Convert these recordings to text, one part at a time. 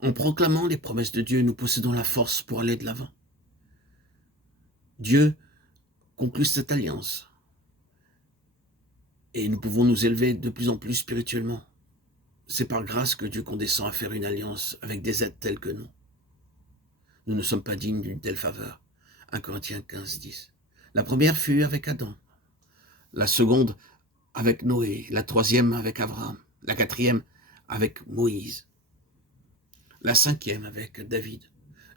En proclamant les promesses de Dieu, nous possédons la force pour aller de l'avant. Dieu conclut cette alliance et nous pouvons nous élever de plus en plus spirituellement. C'est par grâce que Dieu condescend à faire une alliance avec des êtres tels que nous. Nous ne sommes pas dignes d'une telle faveur. 1 Corinthiens 15, 10. La première fut avec Adam, la seconde avec Noé, la troisième avec Abraham, la quatrième avec Moïse, la cinquième avec David.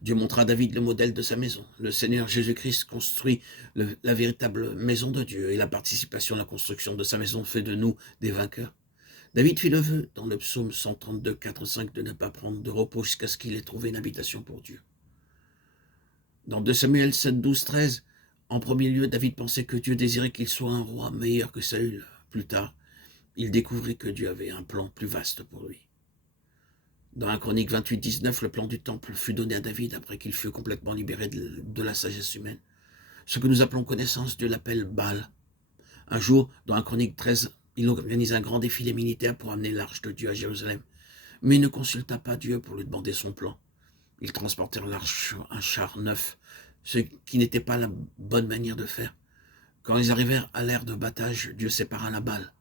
Dieu montra à David le modèle de sa maison. Le Seigneur Jésus-Christ construit la véritable maison de Dieu et la participation à la construction de sa maison fait de nous des vainqueurs. David fit le vœu dans le psaume 132, 4, 5 de ne pas prendre de repos jusqu'à ce qu'il ait trouvé une habitation pour Dieu. Dans 2 Samuel 7, 12, 13, en premier lieu, David pensait que Dieu désirait qu'il soit un roi meilleur que Saül. Plus tard, il découvrit que Dieu avait un plan plus vaste pour lui. Dans 1 Chronique 28, 19, le plan du temple fut donné à David après qu'il fut complètement libéré de la sagesse humaine. Ce que nous appelons connaissance, Dieu l'appelle Baal. Un jour, dans 1 Chronique 13, il organise un grand défilé militaire pour amener l'arche de Dieu à Jérusalem. Mais il ne consulta pas Dieu pour lui demander son plan. Ils transportèrent l'arche sur un char neuf, ce qui n'était pas la bonne manière de faire. Quand ils arrivèrent à l'ère de battage, Dieu sépara la balle.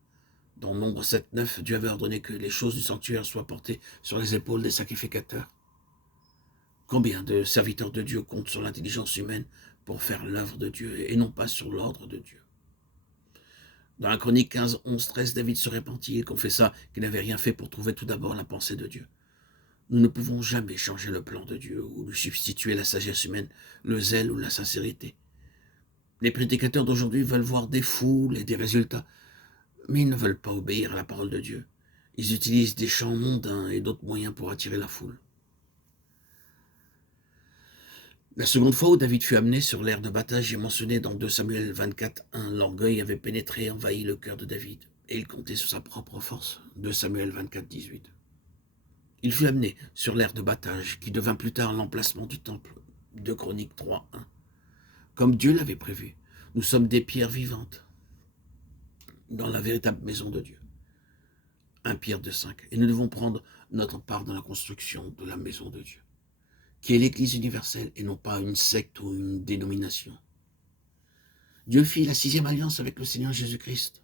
Dans Nombre 7, 9, Dieu avait ordonné que les choses du sanctuaire soient portées sur les épaules des sacrificateurs. Combien de serviteurs de Dieu comptent sur l'intelligence humaine pour faire l'œuvre de Dieu et non pas sur l'ordre de Dieu? Dans la Chronique 15, 11, 13, David se repentit et confessa qu'il n'avait rien fait pour trouver tout d'abord la pensée de Dieu. Nous ne pouvons jamais changer le plan de Dieu ou lui substituer la sagesse humaine, le zèle ou la sincérité. Les prédicateurs d'aujourd'hui veulent voir des foules et des résultats, mais ils ne veulent pas obéir à la parole de Dieu. Ils utilisent des chants mondains et d'autres moyens pour attirer la foule. La seconde fois où David fut amené sur l'aire de battage est mentionnée dans 2 Samuel 24, 1. L'orgueil avait pénétré et envahi le cœur de David, et il comptait sur sa propre force. 2 Samuel 24, 18. Il fut amené sur l'aire de battage, qui devint plus tard l'emplacement du temple. 2 Chroniques 3, 1. Comme Dieu l'avait prévu, nous sommes des pierres vivantes dans la véritable maison de Dieu. 1 Pierre 2, 5. Et nous devons prendre notre part dans la construction de la maison de Dieu, qui est l'Église universelle et non pas une secte ou une dénomination. Dieu fit la 6e alliance avec le Seigneur Jésus-Christ.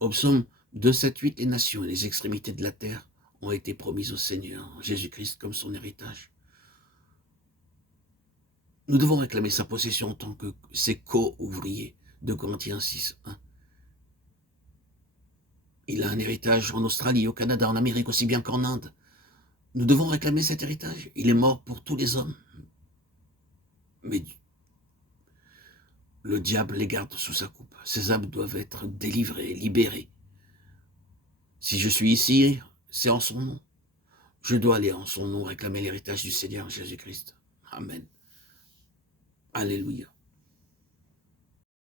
Au psaume 2, 7, 8, les nations et les extrémités de la terre ont été promises au Seigneur Jésus-Christ comme son héritage. Nous devons réclamer sa possession en tant que ses co-ouvriers. 2 Corinthiens 6, 1. Il a un héritage en Australie, au Canada, en Amérique, aussi bien qu'en Inde. Nous devons réclamer cet héritage. Il est mort pour tous les hommes. Mais le diable les garde sous sa coupe. Ces âmes doivent être délivrées, libérées. Si je suis ici, c'est en son nom. Je dois aller en son nom réclamer l'héritage du Seigneur Jésus-Christ. Amen. Alléluia.